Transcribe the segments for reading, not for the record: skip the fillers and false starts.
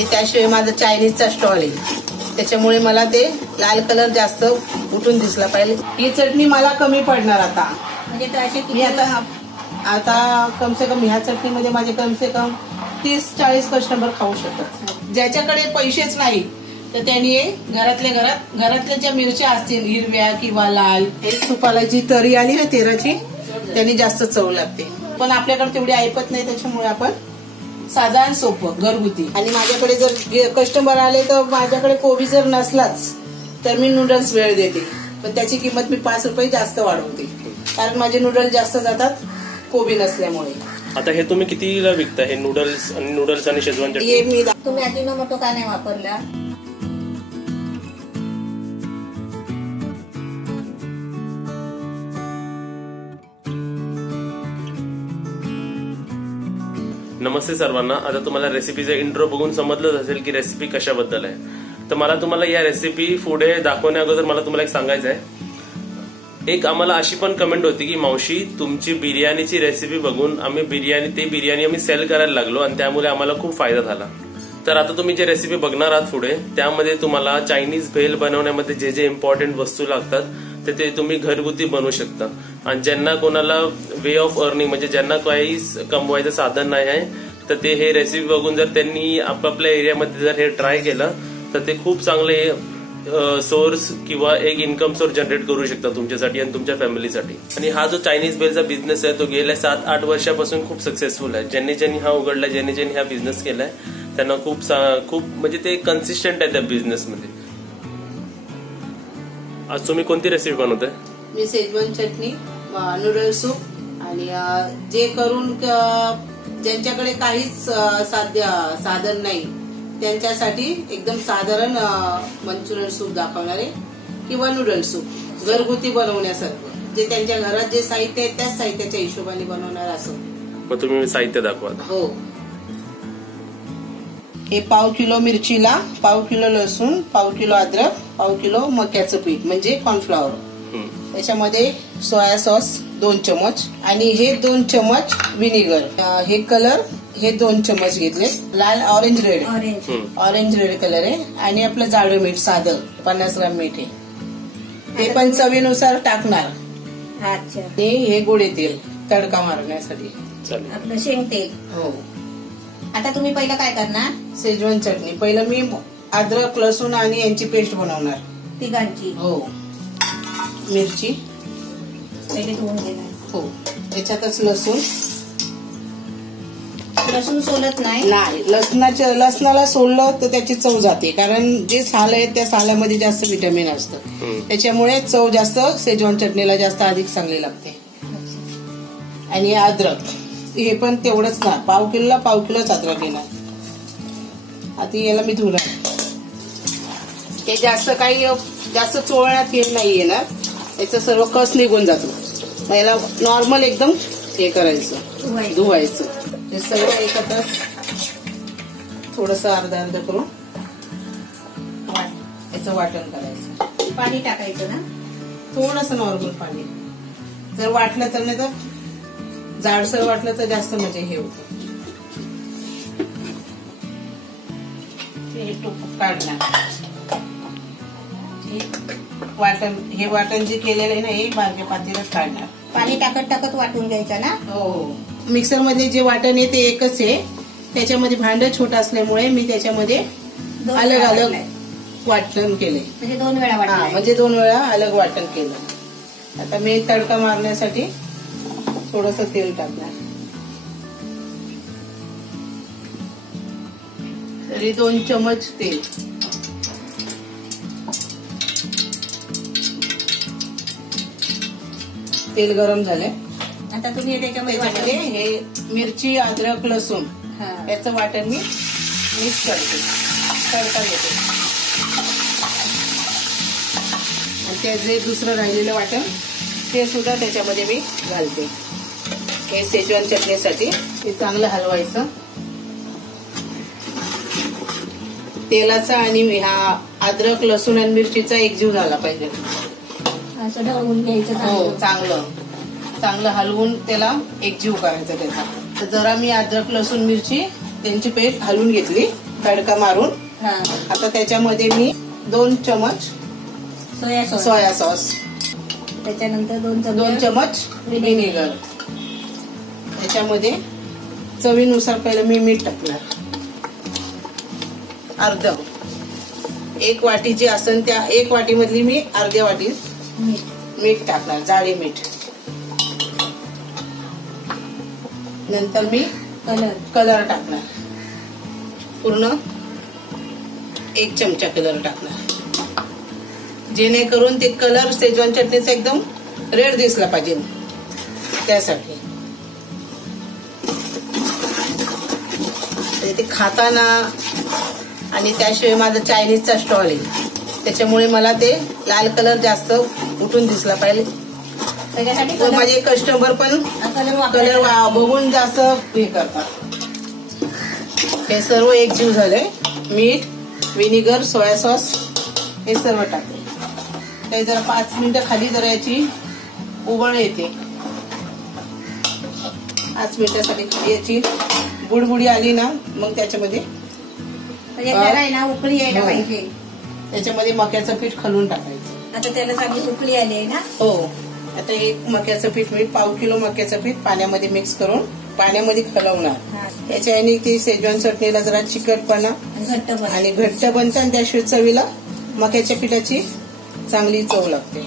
आणि त्याशिवाय माझा चायनीजचा स्टॉल आहे, त्याच्यामुळे मला ते लाल कलर जास्त उठून दिसला पाहिजे. ही चटणी मला कमी पडणार आता, म्हणजे मी आता कम से कम ह्या चटणीमध्ये माझे कम से कम 30-40 कस्टमर खाऊ शकतात. ज्याच्याकडे पैसेच नाही तर त्यांनी घरातल्या ज्या मिरच्या असतील हिरव्या किंवा लाल, हे तुपाला जी तरी आली ना तेराची, त्यांनी जास्त चव लागते. पण आपल्याकडे तेवढी ऐपत नाही, त्याच्यामुळे आपण साधारण सोपं घरगुती. आणि माझ्याकडे जर कस्टमर आले तर माझ्याकडे कोबी जर नसलाच तर मी नूडल्स वेळ देते, पण त्याची किंमत मी 5 रुपये जास्त वाढवते, कारण माझे नूडल्स जास्त जातात कोबी नसल्यामुळे. आता हे तुम्ही कितीला विकता हे नूडल्स आणि शेजवान चटणी? हे मी तुम्ही अजिनोमोटो का नाही वापरला? नमस्ते सर्वांना. आता तुम्हाला रेसिपीचा इंट्रो बघून समजलंच असेल की रेसिपी कशाबद्दल आहे. तर मला तुम्हाला या रेसिपी पुढे दाखवण्या अगोदर मला तुम्हाला एक सांगायचं आहे. एक आम्हाला अशी पण कमेंट होती की मावशी तुमची बिर्याणीची रेसिपी बघून आम्ही बिर्याणी सेल करायला लागलो आणि त्यामुळे आम्हाला खूप फायदा झाला. तर आता तुम्ही जे रेसिपी बघणार आहात पुढे, त्यामध्ये तुम्हाला चायनीज भेल बनवण्यामध्ये जे जे इम्पॉर्टंट वस्तू लागतात ते तुम्ही घरगुती बनवू शकता. आणि ज्यांना कोणाला वे ऑफ अर्निंग म्हणजे ज्यांना काही कमवायचं साधन नाही आहे तर ते हे रेसिपी बघून जर त्यांनी आपापल्या एरियामध्ये जर हे ट्राय केलं तर ते खूप चांगले सोर्स किंवा एक इन्कम सोर्स जनरेट करू शकता तुमच्यासाठी आणि तुमच्या फॅमिलीसाठी. आणि हा जो चायनीज बेलचा बिझनेस आहे तो गेल्या 7-8 वर्षापासून खूप सक्सेसफुल आहे. ज्यांनी हा उघडला, ज्यांनी हा बिझनेस केलाय त्यांना खूप म्हणजे ते कन्सिस्टंट आहे त्या बिझनेसमध्ये. आज तुम्ही कोणती रेसिपी बनवताय? मी शेजवान चटणी, नूडल सूप आणि जे करून ज्यांच्याकडे काहीच साधन नाही त्यांच्यासाठी एकदम साधारण मंचुरियन सूप दाखवणार आहे किंवा नूडल सूप घरगुती बनवण्यासारखं. जे त्यांच्या घरात जे साहित्य आहे त्याच साहित्याच्या हिशोबाने बनवणार असं. मग तुम्ही साहित्य दाखवा. हो. हे 1/2 किलो मिरचीला 1/2 किलो लसूण, 1/2 किलो अद्रक, 1/2 किलो मक्याचं पीठ म्हणजे कॉर्नफ्लॉवर, त्याच्यामध्ये सोया सॉस 2 चमच आणि हे 2 चमच विनेगर, हे कलर हे 2 चमच घेतले, लाल ऑरेंज रेड कलर आहे. आणि आपलं जाडं मीठ साधं 50 ग्राम मीठ आहे, ते पण चवीनुसार टाकणार. हे गोडे तेल तडका मारण्यासाठी, आपलं शेंग तेल. हो. आता तुम्ही पहिलं काय करणार? शेजवान चटणी पहिलं मी अद्रक लसूण आणि यांची पेस्ट बनवणार तिघांची. हो. मिरची पहिले धुवून घेणार. हो. त्याच्यातच लसूण सोलत नाही. लसणाला सोललं तर त्याची चव जाते, कारण जे साल आहे त्या सालामध्ये जास्त विटॅमिन असतं, त्याच्यामुळे चव जास्त शेजवान चटणीला जास्त अधिक चांगली लागते. आणि अद्रक हे पण तेवढंच ना, 1/2 किलोला 1/2 किलोच अद्रक घेणार. आता याला मी धुणार. हे जास्त चोळण्यात हे नाही येणार, याचा सर्व कस निघून जातो. याला नॉर्मल एकदम हे करायचं, धुवायचं. हे सगळं एकत्र थोडस अर्धा करून याचं वाटण करायचं. पाणी टाकायचं ना, थोडस नॉर्मल पाणी. जर वाटलं तर नाही तर जाडसर वाटलं तर जास्त म्हणजे हे होतं. हे टोप काढणार. हे वाटण जे केलेलं आहे ना हे बारक्या पातेल्यात काढणार. पाणी टाकत वाटून घ्यायचं ना. हो. मिक्सर मध्ये जे वाटण आहे ते एकच आहे, त्याच्यामध्ये भांड छोटं असल्यामुळे मी त्याच्यामध्ये अलग वाटण केले. म्हणजे 2 वेळा वाटण. म्हणजे 2 वेळा अलग वाटण केलं. आता मी तडका मारण्यासाठी थोडस तेल टाकणार. तरी 2 चमच तेल. तेल गरम झाले. आता तुम्ही त्याच्यामध्ये हे मिरची अद्रक लसूण याचं वाटण मी मिक्स करते, तडका देते. आणि ते जे दुसरं राहिलेलं वाटण ते सुद्धा त्याच्यामध्ये मी घालते. हे शेजवान चटणीसाठी हे चांगलं हलवायचं. तेलाचा आणि हा अद्रक लसूण आणि मिरचीचा एकजीव झाला पाहिजे. असं ढवळून घ्यायचं. हो. चांगलं हलवून त्याला एकजीव करायचा त्याचा. तर जरा मी अद्रक लसूण मिरची त्यांची पेस्ट हलवून घेतली. तडका मारून हा आता त्याच्यामध्ये मी 2 चमच सोया सॉस, सोया सॉस, त्याच्यानंतर 2 चमच व्हिनेगर, त्याच्यामध्ये चवीनुसार पहिलं मी मीठ टाकणार. अर्ध 1 वाटी जी असेल त्या 1 वाटीमधली मी अर्ध्या वाटी मीठ टाकणार, जाडे मीठ. नंतर मी कलर टाकणार, पूर्ण 1 चमचा कलर टाकणार, जेणेकरून ते कलर शेजवान चटणीचा एकदम रेड दिसला पाहिजे त्यासाठी. ते खाताना आणि त्याशिवाय माझा चायनीजचा स्टॉल आहे त्याच्यामुळे मला ते लाल कलर जास्त उठून दिसला पाहिजे. त्याच्यासाठी माझे कस्टमर पण कलर बघून जास्त हे करतात. हे सर्व एकजीव झालंय. मीठ, व्हिनेगर, सोया सॉस हे सर्व टाकले. ते जरा 5 मिनिटं खाली जरा याची उबळ येते. 5 मिनिटासाठी याची बुडबुडी आली ना मग त्याच्यामध्ये उकळी यायला पाहिजे. त्याच्यामध्ये मक्याचं पीठ खालून टाकायचं. आता त्याला चांगली उकळी आली आहे ना. हो. आता 1 मक्याचं पीठ मी 1/2 किलो मक्याचं पीठ पाण्यामध्ये मिक्स करून पाण्यामध्ये खलवणार. त्याच्याने ती शेजवान चटणीला जरा चिकटपणा आणि घट्ट बनतं आणि त्याशिवाय चवीला मक्याच्या पिठाची चांगली चव लागते.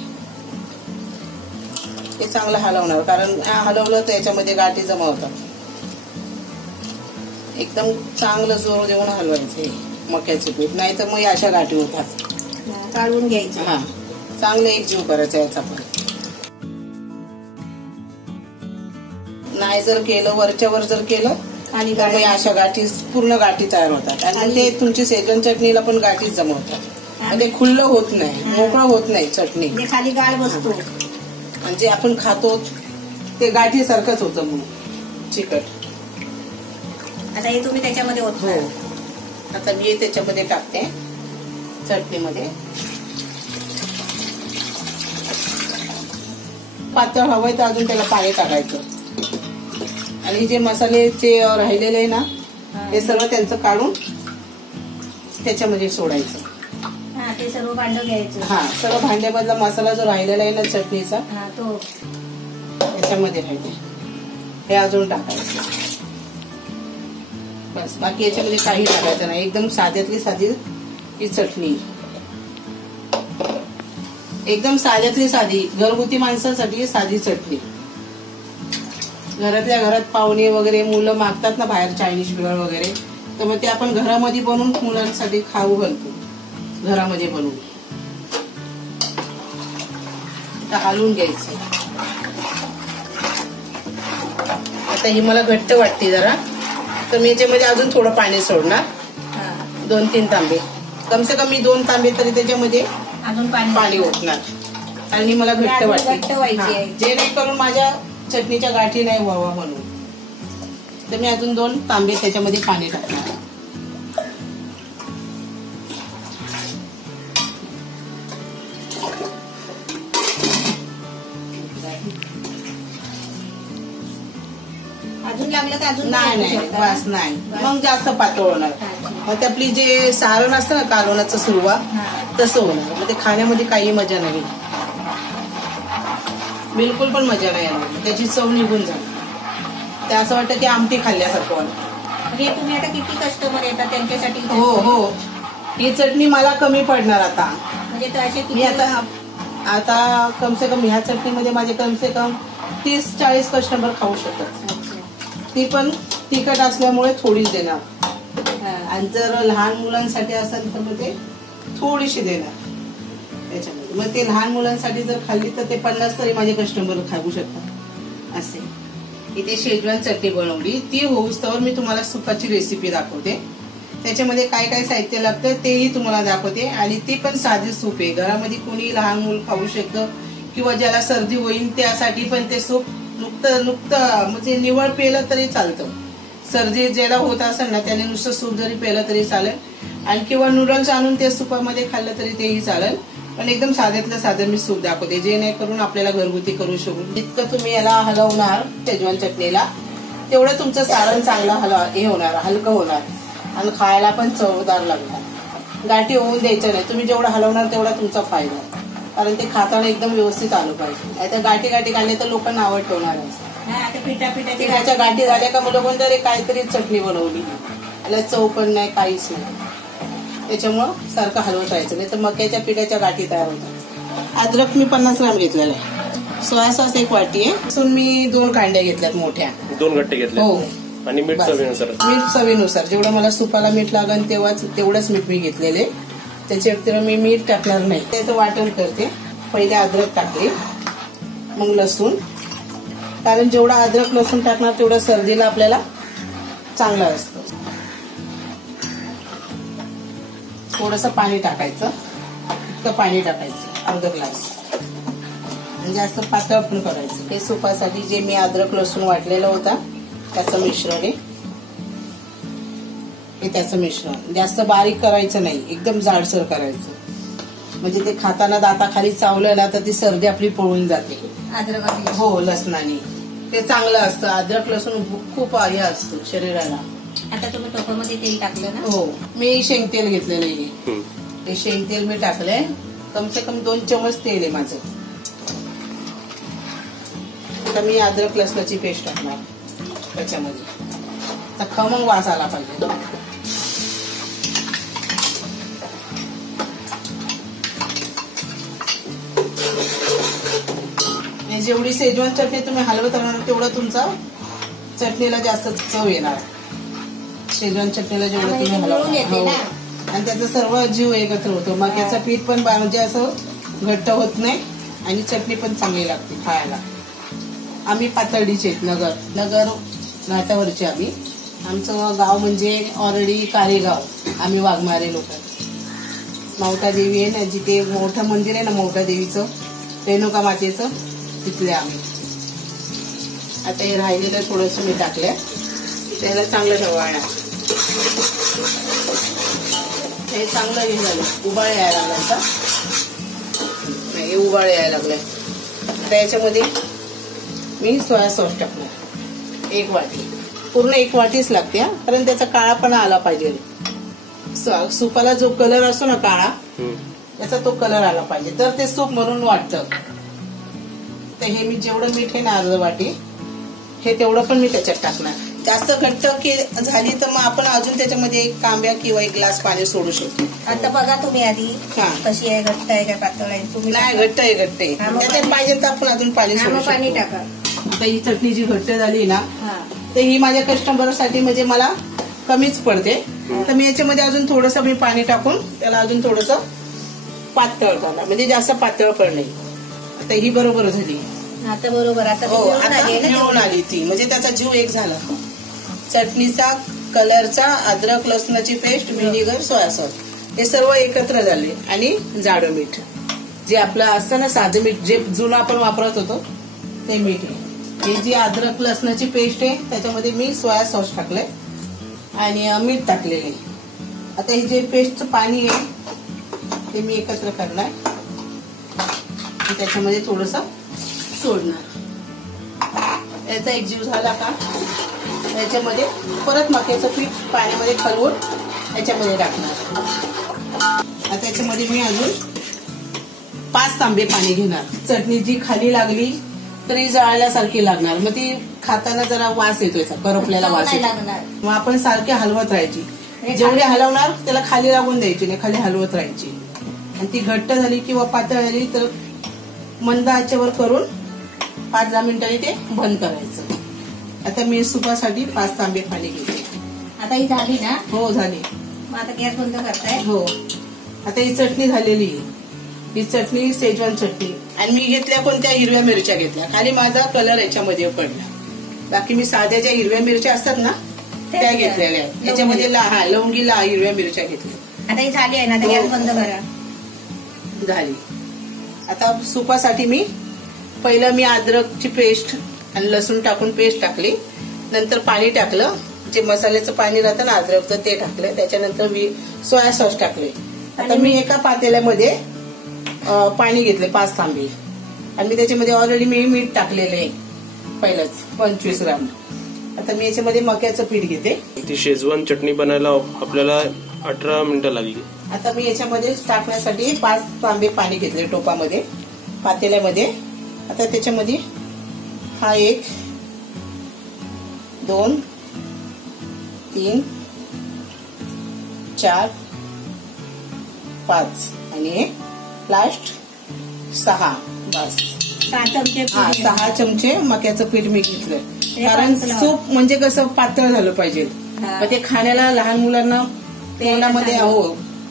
ते चांगलं हलवणार, कारण हलवलं तर याच्यामध्ये गाठी जमा होतात. एकदम चांगलं जोर देऊन हलवायचे मक्याचे पीठ, नाही तर मग अशा गाठी होतात. काढून घ्यायचं. हा, चांगलं एकजीव करायचा याचा पण. नाही जर केलं वरच्यावर जर केलं आणि मग अशा गाठी पूर्ण गाठी तयार होतात आणि ते तुमची शेजवान चटणीला पण गाठी जमवतात. ते खुल्लं होत नाही, मोकळं होत नाही चटणी, खाली गाळ बसतो. म्हणजे आपण खातो ते गाठी सारखंच होतं मग चिकट. आता हे तुम्ही त्याच्यामध्ये हो. आता मी त्याच्यामध्ये टाकते चटणीमध्ये. पातळ हवंय तर अजून त्याला पाणी टाकायचं आणि जे मसालेचे राहिलेले आहे ना ते सर्व त्यांचं काढून त्याच्यामध्ये सोडायचं. ते सर्व भांडं घ्यायचं. हा, सर्व भांड्यामधला मसाला जो राहिलेला आहे ना चटणीचा तो त्याच्यामध्ये राहिले हे अजून टाकायचं. बस, बाकी याच्यामध्ये काही टाकायचं नाही. एकदम साध्यातली साधी ही चटणी, एकदम साध्यातली साधी घरगुती माणसांसाठी साधी चटणी. घरातल्या घरात पाहुणे वगैरे मुलं मागतात ना बाहेर चायनीज बिळ वगैरे, तर मग ते आपण घरामध्ये बनवून मुलांसाठी खाऊ घालतो. घरामध्ये बनवून हलवून घ्यायचं. आता ही मला घट्ट वाटते जरा, तर मी याच्यामध्ये अजून थोडं पाणी सोडणार. 2-3 तांबे, कमसे कमी 2 तांबे तरी त्याच्यामध्ये अजून पाणी ओतणार. आणि मला घट्ट वाटते जेणेकरून माझ्या चटणीच्या गाठी नाही व्हावा म्हणून, तर मी अजून 2 तांबे त्याच्यामध्ये पाणी टाकणार. अजून लागलं तर अजून नाही, बस नाही, मग जास्त पातळ होणार. मग ते आपली जे सारण असतं ना कालवणाचं सुरुवात तसं होणार. मग ते खाण्यामध्ये काही मजा नाही, बिलकुल पण मजा नाही येणार. त्याची चव निघून जाणार. ते असं वाटतं की आमटी खाल्ल्यासारखं वाटतं. हे तुम्ही आता किती कस्टमर येतात त्यांच्यासाठी? हो, ही चटणी मला कमी पडणार आता. म्हणजे मी आता कमसे कम ह्या चटणीमध्ये माझे कमसे कम 30-40 कस्टमर खाऊ शकतात. ती पण तिखट असल्यामुळे थोडीच देणार. आणि जर लहान मुलांसाठी असेल तर मग ते थोडीशी देणार त्याच्यामध्ये. मग ते लहान मुलांसाठी जर खाल्ली तर ते 50 तरी माझे कस्टमर खाऊ शकतात असे. इथे शेजवान चटणी बनवली, ती होऊस्तवर मी तुम्हाला सुपाची रेसिपी दाखवते. त्याच्यामध्ये काय काय साहित्य लागतं तेही तुम्हाला दाखवते. आणि ती पण साधी सूप आहे, घरामध्ये कोणी लहान मूल खाऊ शकतं किंवा ज्याला सर्दी होईल त्यासाठी पण ते सूप नुकतं म्हणजे निवळ पेलं तरी चालतं. सर्दी ज्याला होत असेल ना त्याने नुसतं सूप जरी पेलं तरी चालेल. आणि किंवा नूडल्स आणून ते सुपामध्ये खाल्लं तरी तेही चालेल. पण एकदम साध्यातलं साधं मी सूप दाखवते जेणेकरून आपल्याला घरगुती करू शकू. जितकं तुम्ही याला हलवणार शेजवान चटणीला तेवढं तुमचं सारण चांगलं हे होणार, हलकं होणार. आणि खायला पण चवदार लागतात. गाठी होऊन द्यायच्या नाही. तुम्ही जेवढं हलवणार तेवढा तुमचा फायदा, कारण ते खाताना एकदम व्यवस्थित आलं पाहिजे. नाही तर गाठी काढले तर लोकांना आवड ठेवणार आहे. पिठाच्या गाठी झाल्या का मला कोणतं रे काहीतरी चटणी बनवली, त्याला चव पण नाही, काहीच नाही. त्याच्यामुळं सारखं हलवत राहायचं, नाही तर मक्याच्या पिठाच्या गाठी तयार होतात. अद्रक मी 50 ग्राम घेतलेला आहे. सोया सॉस 1 वाटी आहे. लसूण मी 2 कांड्या घेतल्यात मोठ्या, 2 गट्टे घेतले. हो. आणि मीठ चवीनुसार. मीठ चवीनुसार जेवढं मला सुपाला मीठ लागेल तेवढंच मीठ मी घेतलेले. त्याच्या व्यतिरिक्त मी मीठ टाकणार नाही. त्याचं वाटण करते. पहिले अद्रक टाकले, मग लसूण, कारण जेवढा अद्रक लसूण टाकणार तेवढं सर्दीला आपल्याला चांगलं असतं. थोडंसं पाणी टाकायचं, इतकं पाणी टाकायचं, अर्धा ग्लास. जास्त पातळ पण करायचं. हे सुपासाठी जे मी अद्रक लसूण वाटलेला होता त्याचं मिश्रण आहे. हे त्याचं मिश्रण जास्त बारीक करायचं नाही, एकदम जाडसर करायचं. म्हणजे ते खाताना दाताखाली चावलं ना तर ती सर्दी आपली पळून जाते. अद्रक हो, लसणाने ते चांगलं असतं. अद्रक लसूण खूप हे असतं शरीराला. आता तुम्ही टोपामध्ये तेल टाकलं ना? हो, मी शेंगतेल घेतलेलं आहे. ते शेंगतेल मी टाकलंय. कम से कम 2 चमच तेल आहे माझं. आता मी अद्रक लसणाची पेस्ट टाकणार त्याच्यामध्ये. तर खमंग वास आला पाहिजे. जेवढी शेजवान चटणी तुम्ही हलवत राहणार तेवढं तुमचा चटणीला जास्त चव येणार. शेजवान चटणीला जेवढं तुम्ही हलवणार, आणि त्याचा सर्व जीव एकत्र होतो. मक्याचं पीठ पण म्हणजे असं घट्ट होत नाही आणि चटणी पण चांगली लागते खायला. आम्ही पातळीचे आहेत, नगर घाटावरचे आम्ही. आमचं गाव म्हणजे ऑलरेडी कारेगाव. आम्ही वाघमारे लोक. मावटा देवी आहे ना, जिथे मोठं मंदिर आहे ना मावटा देवीचं, रेणुका मातेचं, तिथले आम्ही. आता हे राहिलेलं थोडंसं मी टाकलंय. त्याला चांगलं ढवळणार. हे चांगलं हे झालं, उबाळ यायला लागला. हे उबाळ यायला लागलाय. आता याच्यामध्ये मी सोया सॉस टाकणार 1 वाटी. पूर्ण 1 वाटीच लागते, कारण त्याचा काळापणा आला पाहिजे. सूपाला जो कलर असतो ना काळा, त्याचा तो कलर आला पाहिजे, तर ते सूप म्हणून वाटतं. तर हे मी जेवढं मीठ आहे ना अर्धा वाटी, हे तेवढं पण मी त्याच्यात टाकणार. जास्त घट्ट झाली तर मग आपण अजून त्याच्यामध्ये 1 तांब्या किंवा 1 ग्लास पाणी सोडू शकतो. आता बघा तुम्ही आधी कशी आहे, घट्ट आहे का पातळ आहे. तुम्ही नाही, घट्ट आहे, घट्ट आहे. त्याच्यात पाहिजे तर आपण अजून पाणी सोडू शकतो. पाणी टाका. आता ही चटणी जी घट्ट झाली ना, तर ही माझ्या कस्टमरसाठी म्हणजे मला कमीच पडते. तर मी याच्यामध्ये अजून थोडंसं मी पाणी टाकून त्याला अजून थोडंसं पातळ करणार, म्हणजे जास्त पातळ पण नाही. आता ही बरोबर झाली. आता बरोबर. आता हो, आता घेऊन आली ती, म्हणजे त्याचा जीव एक झाला. चटणीचा, कलरचा, अद्रक लसणाची पेस्ट, व्हिनेगर, सोया सॉस हे सर्व एकत्र झाले. आणि जाडं मीठ जे आपलं असतं ना, साधं मीठ जे जुनं आपण वापरत होतो ते मीठ आहे. हे जी अद्रक लसणाची पेस्ट आहे त्याच्यामध्ये मी सोया सॉस टाकलंय आणि मीठ टाकलेलं आहे. आता हे जे पेस्टचं पाणी आहे ते मी एकत्र करणार. त्याच्यामध्ये थोडंसं सोडणार. याचा एक जीव झाला का याच्यामध्ये परत मक्याचं पीठ पाण्यामध्ये खलवून याच्यामध्ये टाकणार. आता याच्यामध्ये मी अजून 5 तांबे पाणी घेणार. चटणी जी खाली लागली तरी जळाल्यासारखी लागणार, मग ती खाताना जरा वास येतोय, करपलेला वास येतो. मग आपण सारखे हलवत राहायची. जेवढी हलवणार त्याला खाली लागून द्यायची नाही, खाली हलवत राहायची. आणि ती घट्ट झाली किंवा पातळ झाली तर मंद आचेवर करून 5-10 मिनिटांनी ते बंद करायचं. आता मी सुपासाठी 5 तांबे पाणी घेते. आता ही झाली ना? हो, झाली. मग आता गॅस बंद करताय? हो. आता ही चटणी झालेली आहे. ही चटणी शेजवान चटणी. आणि मी घेतल्या कोणत्या हिरव्या मिरच्या घेतल्या. खाली माझा कलर याच्यामध्ये पडला. बाकी मी साध्या ज्या हिरव्या मिरच्या असतात ना त्या घेतलेल्या आहेत. याच्यामध्ये लवंगी हिरव्या मिरच्या घेतल्या. आता ही झाली आहे ना, आता गॅस बंद करा. झाली. आता सुपासाठी मी पहिलं मी अद्रकची पेस्ट आणि लसूण टाकून पेस्ट टाकली. नंतर पाणी टाकलं, जे मसाल्याचं पाणी राहतं ना अद्रकचं ते टाकलं. त्याच्यानंतर मी सोया सॉस टाकले. आता मी एका पातेल्यामध्ये पाणी घेतले 5 तांबे आणि मी त्याच्यामध्ये ऑलरेडी मी मीठ टाकलेलं आहे पहिलंच 25 ग्राम. आता मी याच्यामध्ये मक्याचं पीठ घेते. ती शेजवान चटणी बनायला आपल्याला 18 मिनिटं लागली. आता मी याच्यामध्ये टाकण्यासाठी 5 तांबे पाणी घेतले टोपामध्ये, पातेल्यामध्ये. आता त्याच्यामध्ये हा 1 2 3 4 5 आणि लास्ट 6 बस. 6 चमचे. 6 चमचे मक्याचं पीठ मी घेतलं. कारण सूप म्हणजे कसं पातळ झालं पाहिजे. मग ते खाण्याला लहान मुलांना तोंडामध्ये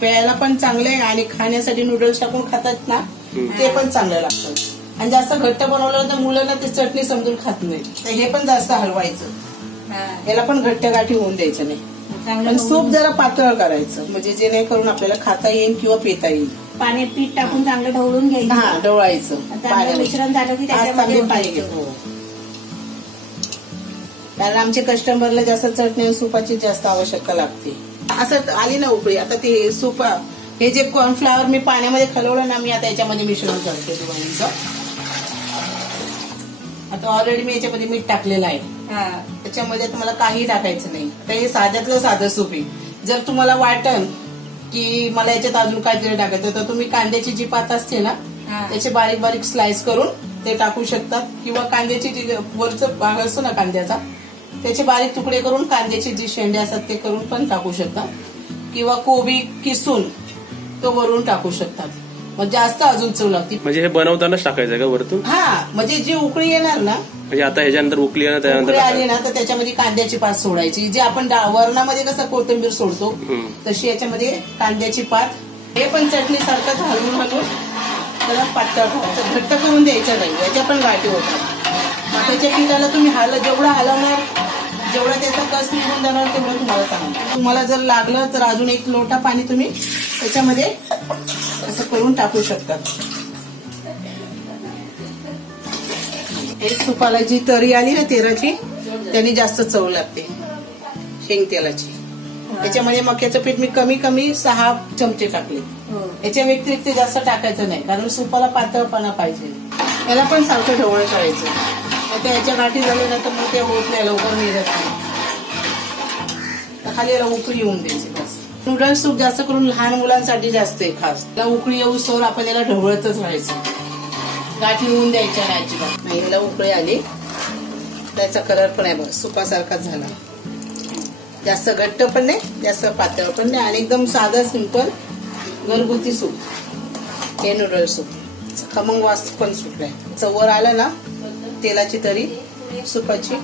प्यायला पण चांगलं आहे आणि खाण्यासाठी नूडल्स टाकून खातात ना ते पण चांगलं लागतं. आणि जास्त घट्ट बनवलं तर मुलांना ते चटणी समजून खात नाही. तर हे पण जास्त हलवायचं, याला पण घट्ट गाठी होऊन द्यायचं नाही. पण सूप जरा पातळ करायचं म्हणजे जेणेकरून आपल्याला खाता येईल किंवा पिता येईल. पाणी पीठ टाकून चांगलं ढवळून घ्यायचं. हा ढवळायचं. मिश्रण झालं की त्याच्यामध्ये पाणी घेतो. कारण आमच्या कस्टमरला जास्त चटणी आणि सुपाची जास्त आवश्यकता लागते. असं आली ना उकळी, आता ते सूप हे जे कॉर्नफ्लॉवर मी पाण्यामध्ये खलवलं ना, मी आता याच्यामध्ये मिश्रण करते दोघांचं. आता ऑलरेडी मी याच्यामध्ये मीठ टाकलेलं आहे. त्याच्यामध्ये तुम्हाला काही टाकायचं नाही. आता हे साध्यातलं साधं सूप आहे. जर तुम्हाला वाटन की मला याच्यात अजून काहीतरी टाकायचं तर तुम्ही कांद्याची जी पात असते ना त्याचे बारीक बारीक स्लाइस करून ते टाकू शकतात. किंवा कांद्याची जी वरचं भाग असतो ना कांद्याचा त्याचे बारीक तुकडे करून कांद्याचे जे शेंडे असतात ते करून पण टाकू शकतात. किंवा कोबी किसून तो वरून टाकू शकतात. मग जास्त अजून चव लागते. म्हणजे हे बनवतानाच टाकायचं का वरतून? हा, म्हणजे जी उकळी येणार ना, म्हणजे आता ह्याच्यानंतर उकळी येणार त्यानंतर आली ना तर त्याच्यामध्ये कांद्याची पात सोडायची. जे आपण वरणामध्ये कसं कोथिंबीर सोडतो तशी याच्यामध्ये कांद्याची पात. हे पण चटणी सारखंच हलवून हलवून त्याला पातळ करायचं, घट्ट करून द्यायचं नाही. याच्या पण गाठी होतात. त्याच्या पिठाला तुम्ही जेवढं हलवणार जेवढा त्याचा कस निघून जाणार तेवढं तुम्हाला चांगलं. तुम्हाला जर लागलं तर अजून 1 लोटा पाणी तुम्ही त्याच्यामध्ये असं करून टाकू शकता. हे सुपाला जी तरी आली ना तेलाची त्याने जास्त चव लागते शेंग तेलाची. त्याच्यामध्ये मक्याचं पीठ मी कमी 6 चमचे टाकले. याच्या व्यतिरिक्त जास्त टाकायचं नाही कारण सुपाला पातळपणा पाहिजे. याला पण सारखं ढवळण करायचं. याच्या गाठी झाल्या ना तर मग ते होत नाही, लवकर निघत नाही. खाली याला उकळी येऊन द्यायची बस. नूडल्स सूप जास्त करून लहान मुलांसाठी जास्त आहे खास. त्याला उकळी येऊस्तोवर आपण याला ढवळतच राहायचं, गाठी होऊन द्यायच्या नाही अजिबात. नाही, याला उकळी आली, त्याचा कलर पण आहे बघ सुपासारखाच झाला. जास्त घट्ट पण नाही जास्त पातळ पण नाही आणि एकदम साधा सिंपल घरगुती सूप हे नूडल्स सूप. खमंग वास पण सुटलाय. चवर आलं ना तेलाची तरी सुपाची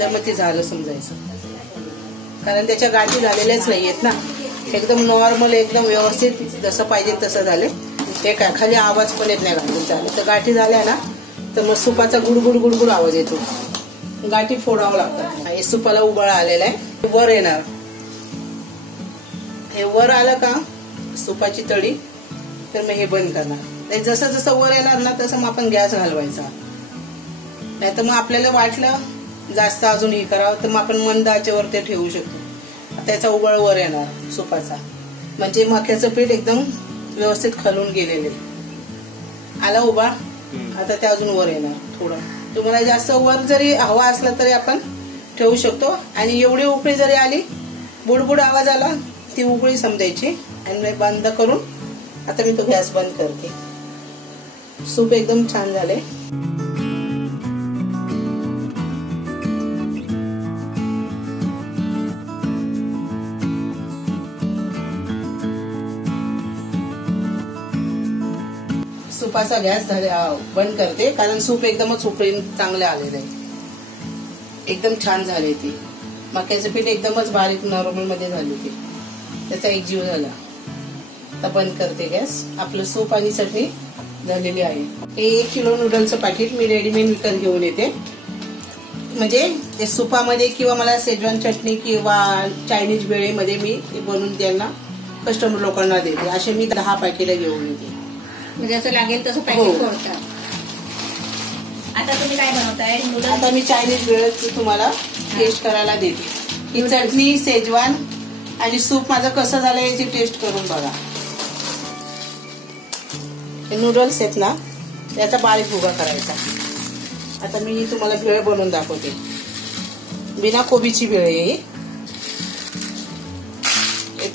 तर मग ते झालं समजायचं. कारण त्याच्या गाठी झालेल्याच नाहीयेत ना, एकदम नॉर्मल एकदम व्यवस्थित जसं पाहिजे तसं झाले. हे काय खाली आवाज पण येत नाही गाठी झाले तर गाठी झाल्या ना तर मग सुपाचा गुडगुड गुडगुड आवाज येतो. गाठी फोडावं लागतात. हे सुपाला उबाळा आलेला आहे. वर येणार, हे वर आलं का सुपाची तळी तर मग हे बंद करणार. जसं जसं वर येणार ना तसं मग आपण गॅस घालवायचा. नाही तर मग आपल्याला वाटलं जास्त अजून हे करावं तर मग आपण मंद आचेवर ते ठेवू शकतो. त्याचा उबाळ वर येणार सुपाचा म्हणजे मक्याचं पीठ एकदम व्यवस्थित खलून गेलेले. आला उबाळ, आता ते अजून वर येणार थोडं. तुम्हाला जास्त वर जरी हवा असला तरी आपण ठेवू शकतो. आणि एवढी उकळी जरी आली बुडबुड आवाज आला ती उकळी समजायची आणि बंद करून आता मी तो गॅस बंद करते. सूप एकदम छान झाले. सुपाचा गॅस बंद करते कारण सूप एकदमच उकळीन चांगले आलेले आहे. एकदम छान झाले. ती मक्याचं पीठ एकदमच बारीक नॉर्मल मध्ये झाले ते, त्याचा एक जीव झाला. आता बंद करते गॅस. आपलं सूप आणि चटणी झालेली आहे. हे 1 किलो नूडल्सचं पॅकेट मी रेडीमेड विकत घेऊन येते. म्हणजे ते सुपामध्ये किंवा मला शेजवान चटणी किंवा चायनीज वेळेमध्ये मी बनवून त्यांना कस्टमर लोकांना देते. असे मी 10 पॅकेट घेऊन येते. म्हणजे असं लागेल तसं पॅकेट करतात. आता तुम्ही काय बनवताय? आता मी चायनीज वेळेत तुम्हाला टेस्ट करायला देते. ही चटणी शेजवान आणि सूप माझं कसं झालं याची टेस्ट करून बघा. हे नूडल्स आहेत ना त्याचा बारीक भुगा करायचा. आता मी तुम्हाला भेळ बनवून दाखवते. बिना कोबीची भेळ आहे.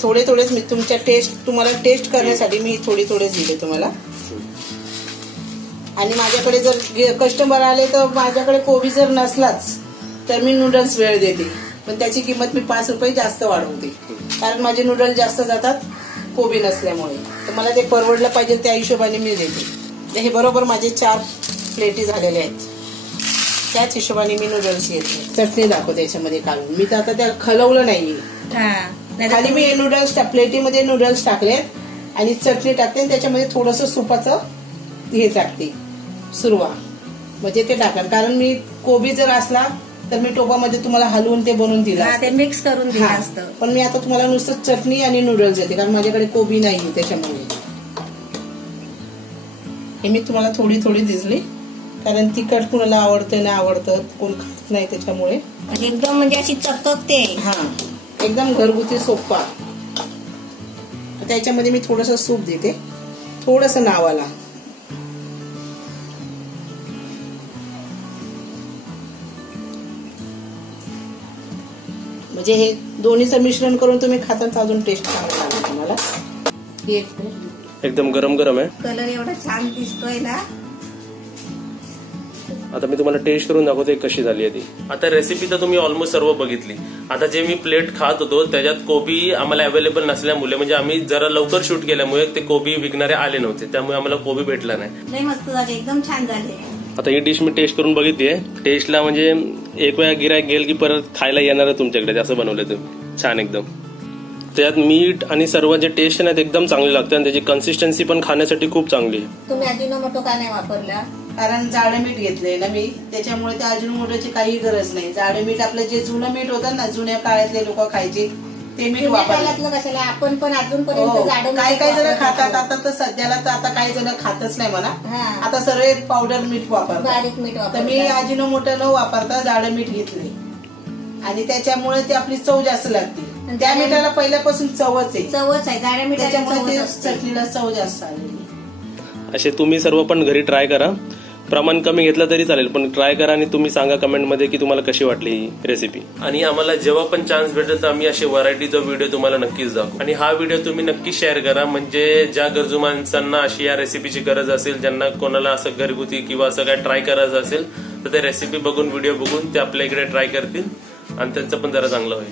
थोडे थोडेच मी तुम्हाला टेस्ट करण्यासाठी मी थोडेच दिले तुम्हाला. आणि माझ्याकडे जर कस्टमर आले तर माझ्याकडे कोबी जर नसलाच तर मी नूडल्स वेळ देते, पण त्याची किंमत मी 5 रुपये जास्त वाढवते, कारण माझे नूडल्स जास्त जातात कोबी नसल्यामुळे. तर मला ते परवडलं पाहिजे त्या हिशोबाने मी देते. हे बरोबर माझे 4 प्लेटी झालेले आहेत, त्याच हिशोबाने मी नूडल्स घेते. चटणी दाखवते याच्यामध्ये काढून. मी तर आता त्या खलवलं नाहीये, खाली मी नूडल्स प्लेटीमध्ये नूडल्स टाकलेत आणि चटणी टाकते आणि त्याच्यामध्ये थोडस सुपाचं हे टाकते सुरवा, म्हणजे ते टाकणार. कारण मी कोबी जर असला तर मी टोपामध्ये तुम्हाला हलवून ते बनवून दिलं, ते मिक्स करून दिलं असतं. पण मी आता तुम्हाला नुसतं चटणी आणि नूडल्स देते, कारण माझ्याकडे कोबी नाही त्याच्यामुळे. हे मी तुम्हाला थोडी दिसली, कारण तिखट कुणाला आवडतं नाही आवडतं, कोण खात नाही त्याच्यामुळे. एकदम म्हणजे अशी चटकते. हा, एकदम घरगुती सोपा. त्याच्यामध्ये मी थोडस सूप देते, थोडस नावाला. म्हणजे हे दोन्हीचं मिश्रण करून तुम्ही खाता तर अजून टेस्ट चांगला लागेल तुम्हाला. एकदम गरम गरम आहे. कलर एवढा छान दिसतोय ना. आता मी तुम्हाला टेस्ट करून दाखवते कशी झाली आहे ती. आता रेसिपी तर तुम्ही ऑलमोस्ट सर्व बघितली. आता जे मी प्लेट खात होतो त्याच्यात कोबी आम्हाला अवेलेबल नसल्यामुळे, म्हणजे आम्ही जरा लवकर शूट केल्यामुळे ते कोबी विकणारे आले नव्हते, त्यामुळे आम्हाला कोबी भेटला नाही. लय मस्त झाले, एकदम छान झाले. आता ही डिश मी टेस्ट करून बघितली आहे. टेस्टला म्हणजे एक वेळा गिरायक गेल की परत खायला येणार आहे तुमच्याकडे, असं बनवलंय तुम्ही छान एकदम. त्यात मीठ आणि सर्व जे टेस्ट आहे एकदम चांगले लागते आणि त्याची कन्सिस्टन्सी पण खाण्यासाठी खूप चांगली आहे. तुम्ही अजिनोमोटो का नाही वापरला? कारण जाडं मीठ घेतलंय ना मी, त्याच्यामुळे त्या अजिनोमोटोची काही गरज नाही. जाडं मीठ आपलं जे जुनं मीठ होतं ना, जुन्या काळातले लोक खायचे ते मीठ वापरलं. कशाला आपण पण अजूनपर्यंत जाडं काही जण खातात. आता तर सध्याला तर आता काही जण खातच नाही म्हणा, आता सर्व पावडर मीठ वापरतात, बारीक मीठ वापरतात. तर मी अजिनोमोटो न वापरता जाडं मीठ घेतले आणि त्याच्यामुळे ती आपली चव जास्त लागते. त्या मीठाला पहिल्यापासून चवच आहे. जाड्या मीठ, त्याच्यामुळे चटणीला चव जास्त आलेली. असे तुम्ही सर्व पण घरी ट्राय करा. प्रमाण कमी घेतलं तरी चालेल, पण ट्राय करा आणि तुम्ही सांगा कमेंटमध्ये की तुम्हाला कशी वाटली ही रेसिपी. आणि आम्हाला जेव्हा पण चान्स भेटेल तर आम्ही असे व्हरायटीचा व्हिडिओ तुम्हाला नक्कीच दाखवू. आणि हा व्हिडिओ तुम्ही नक्की शेअर करा, म्हणजे ज्या गरजू माणसांना अशी या रेसिपीची गरज असेल, ज्यांना कोणाला असं घरगुती किंवा असं काय ट्राय करायचं असेल तर ते रेसिपी बघून, व्हिडिओ बघून ते आपल्या इकडे ट्राय करतील आणि त्यांचं पण जरा चांगलं होईल.